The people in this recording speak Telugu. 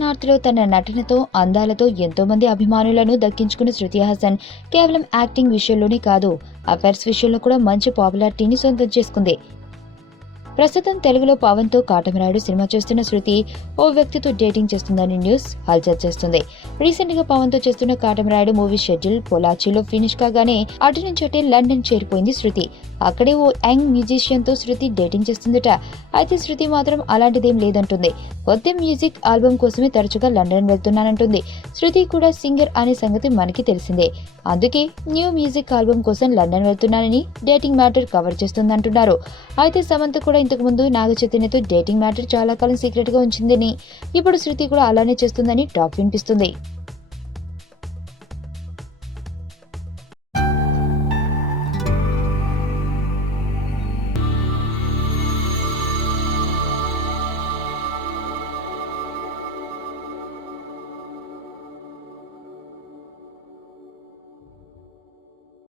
నార్త్ లో తన నటనతో అందాలతో ఎంతో మంది అభిమానులను దక్కించుకున్న శృతి హాసన్ కేవలం యాక్టింగ్ విషయంలోనే కాదు, అఫైర్స్ విషయంలో కూడా మంచి పాపులారిటీని సొంతం చేసుకుంది. ప్రస్తుతం తెలుగులో పవన్ తో కాటమరాయుడు సినిమా చేస్తున్న శృతి ఓ వ్యక్తితో డేటింగ్ చేస్తుందని న్యూస్ హల్చల్ చేస్తుంది. రీసెంట్ గా పవన్ తో చేస్తున్న కాటమరాయుడు మూవీ షెడ్యూల్ పొలాచిలో ఫినిష్ కాగానే అటు నుంచి అటే లండన్ చేరిపోయింది శృతి. అక్కడే ఓ యంగ్ మ్యూజిషియన్ తో శృతి డేటింగ్ చేస్తుందట. అయితే శృతి మాత్రం అలాంటిదేం లేదంటుంది. కొత్త మ్యూజిక్ ఆల్బమ్ కోసమే తరచుగా లండన్ వెళ్తున్నానంటుంది. శృతి కూడా సింగర్ అనే సంగతి మనకి తెలిసిందే. అందుకే న్యూ మ్యూజిక్ ఆల్బమ్ కోసం లండన్ వెళ్తున్నానని డేటింగ్ మ్యాటర్ కవర్ చేస్తుందంటున్నారు. అయితే సమంత కూడా ఇంతకు ముందు నాగ చైతన్యతో డేటింగ్ మ్యాటర్ చాలా కాలం సీక్రెట్ గా ఉంచిందని, ఇప్పుడు శృతి కూడా అలానే చేస్తుందని టాక్ వినిపిస్తుంది.